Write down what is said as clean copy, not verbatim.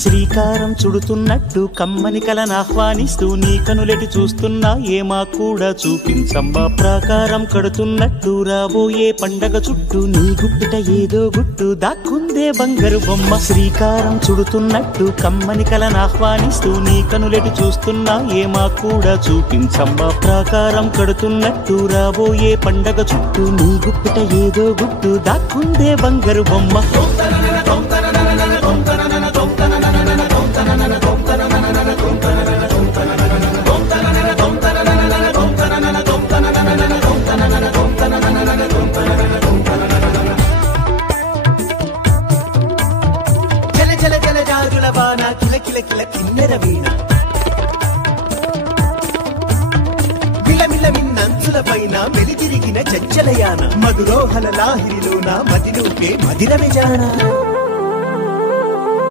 శ్రీకారం చుడుతున్నట్టు కమ్మని కలను ఆహ్వానిస్తూ నీ కనులెటి చూస్తున్నా ఏమా కూడా చూపించమ్మా ప్రాకారం కడుతున్నట్టు రాబోయే పండగ చుట్టూ నీ గుప్పిట ఏదో గుట్టు దాక్కుందే బంగారు బొమ్మ శ్రీకారం చుడుతున్నట్టు కమ్మని కలను ఆహ్వానిస్తూ నీ కనులెటి చూస్తున్నా ఏమా కూడా చూపించమ్మా ప్రాకారం కడుతున్నట్టు రాబోయే పండగ చుట్టూ నీ గుప్పిట ఏదో గుట్టు దాక్కుందే బంగారు బొమ్మ జల జల జాజుల వాన కిల కిల కిల కిన్నెర వీణ మిలమిల మిన్నంచుల పైన వెలితిరిగిన చచ్చలయాన మధురోహల లాహిరిలోన మదిలోకే మదిర విజాన